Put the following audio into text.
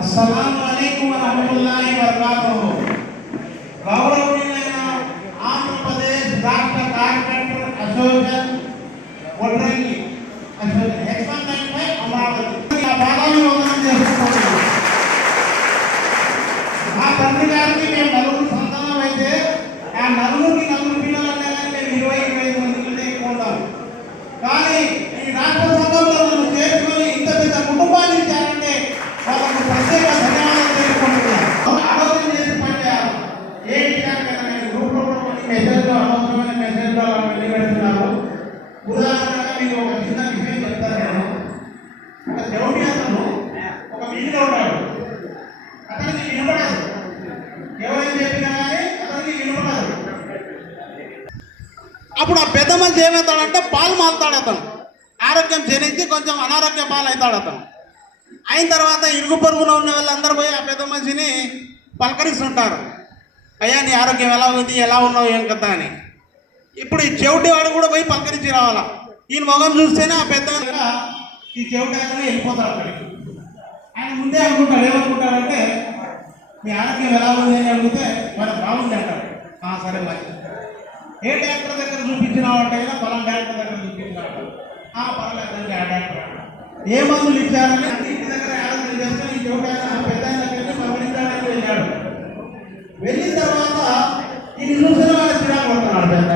అస్సలాము అలైకుం వరహమతుల్లాహి వబరకాతుహు గౌరవనీయులైన ఆంధ్రప్రదేశ్ రాష్ట్ర కార్యకర్తల అసోసియేషన్ ఒడ్రంగి అసోసియేషన్ ఎక్స్పాన్మెంట్ పై అమరావతి ఆ భాగాన్ని వందనం చేసుకుంటున్నాం మా తండ్రి గారికి మేము నలుగురు సంతానం అయితే ఆ నలుగురికి నలుగురు ఒక దేవుడి అతను ఒక వీధిలో ఉన్నాడు. అతనికి వినపడదు ఎవరేం చెప్పినా కానీ అతనికి వినపడదు అప్పుడు ఆ పెద్ద మనిషి ఏమవుతాడంటే పాలు మాలుతాడు అతను. ఆరోగ్యం క్షీణించి కొంచెం అనారోగ్య పాలు అవుతాడు అతను. అయిన తర్వాత ఇరుగు పొరుగులో ఉన్న వాళ్ళందరూ పోయి ఆ పెద్ద మనిషిని పలకరిస్తుంటారు. అయ్యా నీ ఆరోగ్యం ఎలా ఉంది? ఎలా ఉన్నావు? ఏం కదా అని. ఇప్పుడు ఈ చెవిటి వాడు కూడా పోయి పలకరించి రావాలా. ఈయన మొగం చూస్తేనే ఆ పెద్ద ఈ చెవిటి లేకుండా వెళ్ళిపోతాడు అక్కడికి. ఆయన ముందే అనుకుంటాడు ఏమనుకుంటాడంటే మీ ఆరోగ్యం ఎలా ఉంది అని అడిగితే మరి బాగుంది అంటారు సరే మరి. ఏ డాక్టర్ దగ్గర చూపించిన వాటైనా పొలం డాక్టర్ దగ్గర చూపించారు ఆ పర్లేదు ఆ డాక్టర్ ఏ మందులు ఇచ్చారని ఇంటి దగ్గర ఆరోగ్యం చేస్తే ఈ చెవిటి పెద్ద ఆయన దగ్గరికి వెళ్ళాడు. వెళ్ళిన తర్వాత ఈ నిన్న చిరాకు పడుతున్నాడు పెద్ద